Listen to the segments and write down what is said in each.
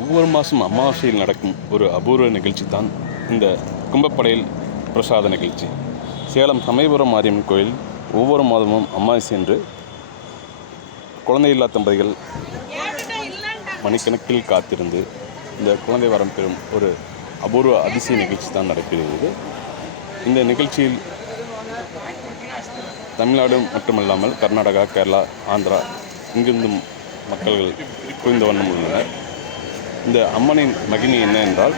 ஒவ்வொரு மாதம் அமாவாசையில் நடக்கும் ஒரு அபூர்வ நிகழ்ச்சி தான் இந்த கும்பப்படையில் பிரசாத நிகழ்ச்சி. சேலம் சமயபுரம் மாரியம்மன் கோயில் ஒவ்வொரு மாதமும் அமாவாசை என்று குழந்தையில்லா தம்பதிகள் மணிக்கணக்கில் காத்திருந்து இந்த குழந்தை வரம் பெறும் ஒரு அபூர்வ அதிசய நிகழ்ச்சி தான் நடக்கிறது. இந்த நிகழ்ச்சியில் தமிழ்நாடு மட்டுமல்லாமல் கர்நாடகா கேரளா ஆந்திரா இங்கிருந்தும் மக்கள்கள் குவிந்த வண்ணம் உள்ளனர். இந்த அம்மனின் மகிமை என்ன என்றால்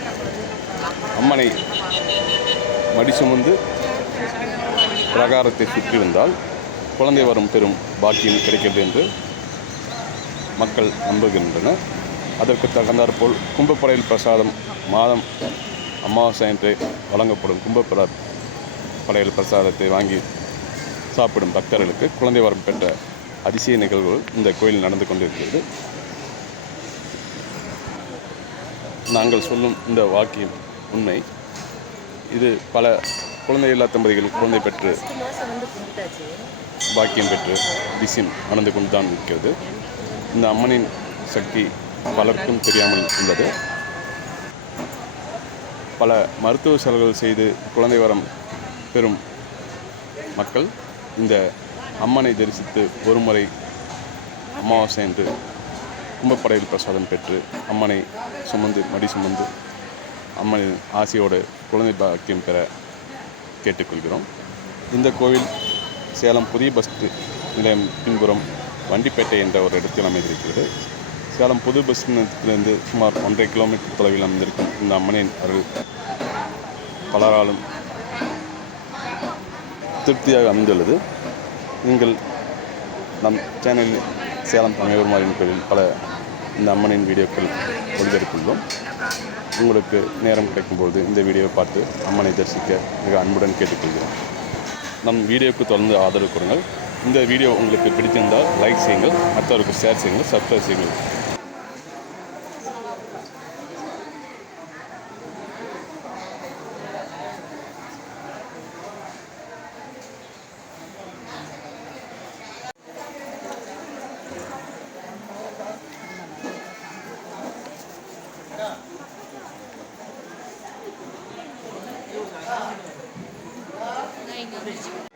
அம்மனை மடி சுமந்து பிரகாரத்தை சுற்றி வந்தால் குழந்தை வரும் பெறும் பாக்கியம் கிடைக்கிறது என்று மக்கள் நம்புகின்றனர். அதற்கு தகுந்தாற்போல் கும்பப்படையில் பிரசாதம் மாதம் அமாவாசை என்று வழங்கப்படும் கும்பப்பட படையல் பிரசாதத்தை வாங்கி சாப்பிடும் பக்தர்களுக்கு குழந்தை வரம் பெற்ற அதிசய நிகழ்வுகள் இந்த கோயில் நடந்து கொண்டிருக்கிறது. நாங்கள் சொல்லும் இந்த வாக்கியம் உண்மை இது பல குழந்தை இல்லா தம்பதிகள் குழந்தை பெற்று பாக்கியம் பெற்று திசியம் நடந்து கொண்டு தான் இருக்கிறது. இந்த அம்மனின் சக்தி பலருக்கும் தெரியாமல் உள்ளது. பல மருத்துவ செலவுகள் செய்து குழந்தை வரம் பெறும் மக்கள் இந்த அம்மனை தரிசித்து ஒரு முறை அமாவாசை என்று கும்பப்படையில் பிரசாதம் பெற்று அம்மனை சுமந்து மடி சுமந்து அம்மனின் ஆசையோடு குழந்தை பாக்கியம் பெற கேட்டுக்கொள்கிறோம். இந்த கோவில் சேலம் புதிய பஸ் நிலையம் பின்புறம் வண்டிப்பேட்டை என்ற ஒரு இடத்தில் அமைந்திருக்கிறது. சேலம் புது பஸ் நிலையத்திலிருந்து சுமார் ஒன்றரை கிலோமீட்டர் தொலைவில் அமைந்திருக்கும் இந்த அம்மனின் அருள் பலராலும் திருப்தியாக அமைந்துள்ளது. நீங்கள் நம் சேனலில் சேலம் அமைவர் மாரின் பல இந்த அம்மனின் வீடியோக்கள் ஒளிபரப்புள்ளோம் உங்களுக்கு நேரம் கிடைக்கும்போது இந்த வீடியோவை பார்த்து அம்மனை தரிசிக்க மிக அன்புடன் கேட்டுக்கொள்கிறோம் நம் வீடியோவுக்கு தொடர்ந்து ஆதரவு கொடுங்கள் இந்த வீடியோ உங்களுக்கு பிடித்திருந்தால் லைக் செய்யுங்கள். மற்றவருக்கு ஷேர் செய்யுங்கள். சப்ஸ்கிரைப் செய்யுங்கள். Thank you.